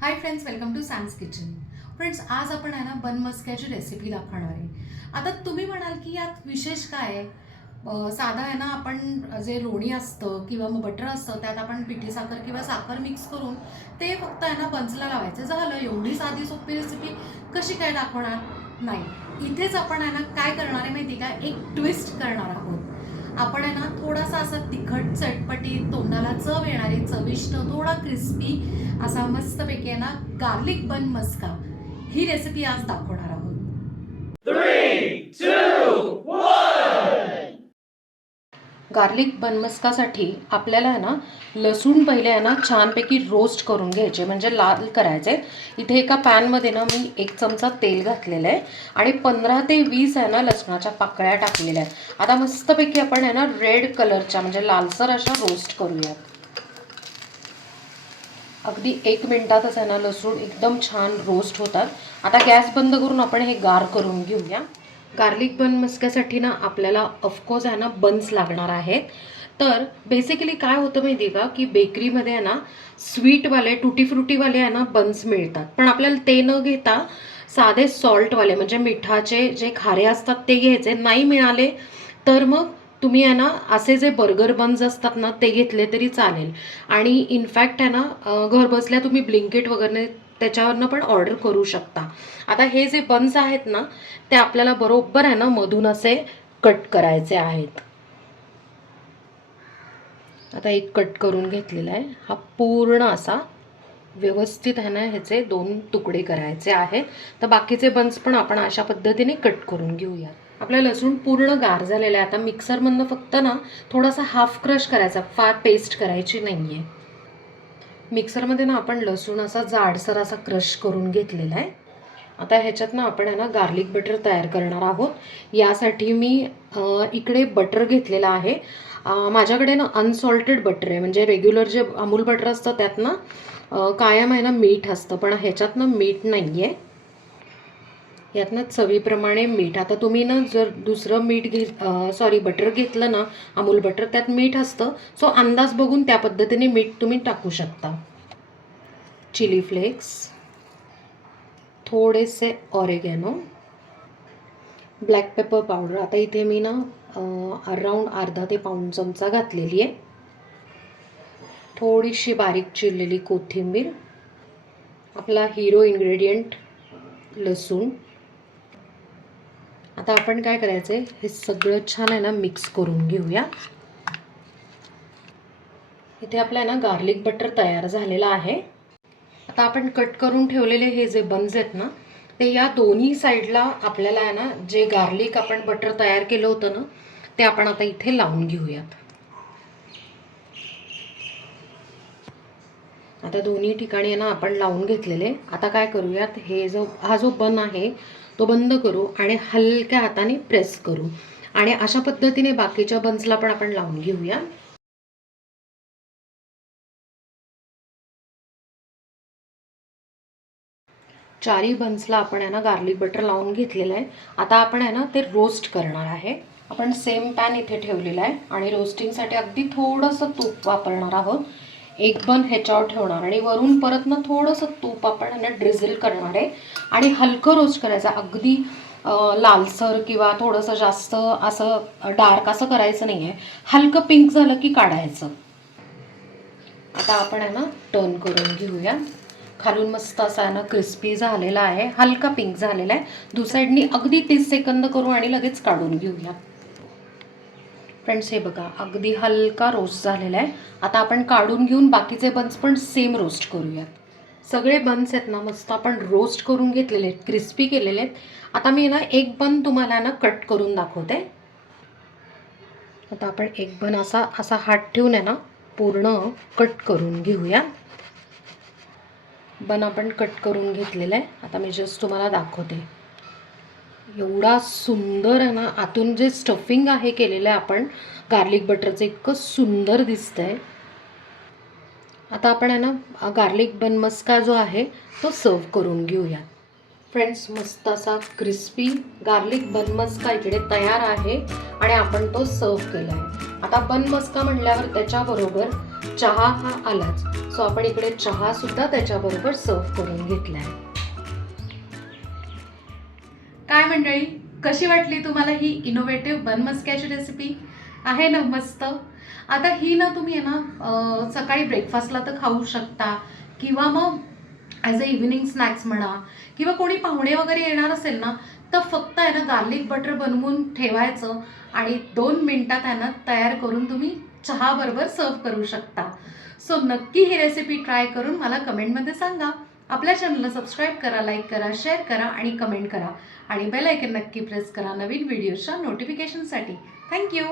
High friends, welcome to Sam's kitchen. Friends, आज आपण आहे ना बन मस्क्याची रेसिपी दाखवणार आहे. आता तुम्ही म्हणाल की यात विशेष काय आहे? साधा आहे ना, आपण जे लोणी असतं किंवा मग बटर असतं त्यात आपण पिठी साखर किंवा साखर मिक्स करून ते फक्त आहे ना बन्सला लावायचं, झालं. एवढी साधी सोपी रेसिपी कशी काय दाखवणार? नाही, इथेच आपण आहे ना काय करणार आहे माहिती का, एक ट्विस्ट करणार आहोत. आपण आहे ना थोडासा असा तिखट चटपटी तोंडाला चव येणारी चविष्ट थोडा क्रिस्पी असा मस्तपैकी आहे ना गार्लिक बन मस्का ही रेसिपी आज दाखवणार आहोत. 3, 2, 1. गार्लिक बनमस्कासाठी आपल्याला आहे ना लसूण पहिले आहे ना छानपैकी रोस्ट करून घ्यायचे, म्हणजे लाल करायचे. इथे एका पॅनमध्ये ना मी 1 चमचा तेल घातलेलं आहे आणि 15 ते 20 आहे ना लसणाच्या पाकळ्या टाकलेल्या आहेत. आता मस्तपैकी आपण आहे ना रेड कलरच्या म्हणजे लालसर अशा रोस्ट करूयात. अगदी 1 मिनिटातच आहे ना लसूण एकदम छान रोस्ट होतात. आता गॅस बंद करून आपण हे गार करून घेऊया. गार्लिक बन मस्क्यासाठी ना आपल्याला ऑफकोर्स आहे ना बन्स लागणार आहेत. तर बेसिकली काय होतं माहिती आहे का, की बेकरीमध्ये आहे ना स्वीटवाले टुटी फ्रुटीवाले आहे ना बन्स मिळतात, पण आपल्याला ते न घेता साधे सॉल्टवाले म्हणजे मिठाचे जे खारे असतात ते घ्यायचे. नाही मिळाले तर मग तुम्ही आहे ना असे जे बर्गर बन्स असतात ना ते घेतले तरी चालेल. आणि इनफॅक्ट आहे ना घरबसल्या तुम्ही ब्लिंकिट वगैरे त्याच्यावरनं पण ऑर्डर करू शकता. आता हे जे बन्स आहेत ना ते आपल्याला बरोबर आहे ना मधून असे कट करायचे आहेत. आता एक कट करून घेतलेला आहे. हा पूर्ण असा व्यवस्थित आहे ना ह्याचे 2 तुकडे करायचे आहेत. तर बाकीचे बन्स पण आपण अशा पद्धतीने कट करून घेऊया. आपला लसूण पूर्ण गार झालेला आहे. आता मिक्सरमधनं फक्त ना थोडासा हाफ क्रश करायचा, फार पेस्ट करायची नाही आहे. मिक्सरमध्ये ना आपण लसूण असा जाडसर असा क्रश करून घेतलेला आहे. आता ह्याच्यात ना आपण आहे ना गार्लिक बटर तयार करणार आहोत. यासाठी मी इकडे बटर घेतलेला आहे. माझ्याकडे ना अनसॉल्टेड बटर आहे, म्हणजे रेग्युलर जे अमूल बटर असतं त्यात ना कायम आहे ना मीठ असतं, पण ह्याच्यात ना मीठ नाही आहे. यात ना चवीप्रमाणे मीठ. आता तुम्ही ना जर दुसरं मीठ बटर घेतलं ना अमूल बटर, त्यात मीठ असतं. सो अंदाज बघून त्या पद्धतीने मीठ तुम्ही टाकू शकता. चिली फ्लेक्स, थोडेसे ऑरेगॅनो, ब्लॅक पेपर पावडर. आता इथे मी ना अराऊंड अर्धा ते पाऊण चमचा घातलेली आहे. थोडीशी बारीक चिरलेली कोथिंबीर, आपला हिरो इन्ग्रेडियंट लसूण. आता आपण काय करायचं आहे, हे सगळं छान आहे ना मिक्स करून घेऊया. इथे आपलं आहे ना गार्लिक बटर तयार झालेलं आहे. आता आपण कट करून ठेवलेले हे जे बन्स आहेत ना ते या दोन्ही साईडला आपल्याला आहे ना जे गार्लिक आपण बटर तयार केलं होतं ना ते आपण आता इथे लावून घेऊयात. आता दोन्ही ठिकाणी आहे ना आपण लावून घेतलेले. आता काय करूयात, हा जो बन आहे तो बंद करू आणि हलक्या हाताने प्रेस करू आणि अशा पद्धतीने बाकीच्या बन्सला पण आपण लावून घेऊया. चारही बन्सला आपण आहे ना गार्लिक बटर लावून घेतलेलं आहे. आता आपण आहे ना ते रोस्ट करणार आहे. आपण सेम पॅन इथे ठेवलेला आहे आणि रोस्टिंगसाठी अगदी थोडंसं तूप वापरणार आहोत. एक बन ह्याच्यावर ठेवणार आणि वरून परत ना थोडंसं तूप आपण ना ड्रिझल करणार आहे आणि हलकं रोस्ट करायचं. अगदी लालसर किंवा थोडंसं जास्त असं डार्क असं करायचं नाही आहे. हलकं पिंक झालं की काढायचं. आता आपण आहे ना टर्न करून घेऊया. खालून मस्त असा आहे ना क्रिस्पी झालेला आहे, हलका पिंक झालेला आहे. दुसऱ्या साईडनी अगदी 30 सेकंद करू आणि लगेच काढून घेऊया. फ्रेंड्स, हे बघा अगदी हलका रोस्ट झालेला आहे. आता आपण काढून घेऊन बाकीचे बन्स पण सेम रोस्ट करूयात. सगळे बन्स आहेत ना मस्त आपण रोस्ट करून घेतलेले आहेत, क्रिस्पी केलेले आहेत. आता मी ना एक बन तुम्हाला ना कट करून दाखवते. आता आपण एक बन असा असा हात ठेवून आहे ना पूर्ण कट करून घेऊया. बन आपण कट करून घेतलेलं आहे. आता मी जस्ट तुम्हाला दाखवते. एवढा सुंदर आहे ना आतून जे स्टफिंग आहे केलेलं आहे आपण गार्लिक बटरचं, इतकं सुंदर दिसतंय. आता आपण आहे ना गार्लिक बन मस्का जो आहे तो सर्व करून घेऊया. फ्रेंड्स, मस्त असा क्रिस्पी गार्लिक बन मस्का इकडे तयार आहे आणि आपण तो सर्व केला आहे. आता बन मस्का म्हणल्यावर त्याच्याबरोबर चहा हा आलाच, सो आपण इकडे चहा सुद्धा त्याच्याबरोबर सर्व करून घेतला आहे. काय मंडळी, कशी वाटली तुम्हाला ही इनोव्हेटिव्ह बन मस्क्याची रेसिपी? आहे ना मस्त. आता ही ना तुम्ही आहे ना सकाळी ब्रेकफास्टला तर खाऊ शकता किंवा मग ॲज अ इव्हिनिंग स्नॅक्स म्हणा, किंवा कोणी पाहुणे वगैरे येणार असेल ना तर फक्त आहे ना गार्लिक बटर बनवून ठेवायचं आणि 2 मिनिटात आहे ना तयार करून तुम्ही चहाबरोबर सर्व करू शकता. सो नक्की ही रेसिपी ट्राय करून मला कमेंटमध्ये सांगा. आपल्या चॅनलला सबस्क्राईब करा, लाईक करा, शेअर करा आणि कमेंट करा आणि बेल आयकन नक्की प्रेस करा नवीन व्हिडिओच्या नोटिफिकेशनसाठी. थँक्यू.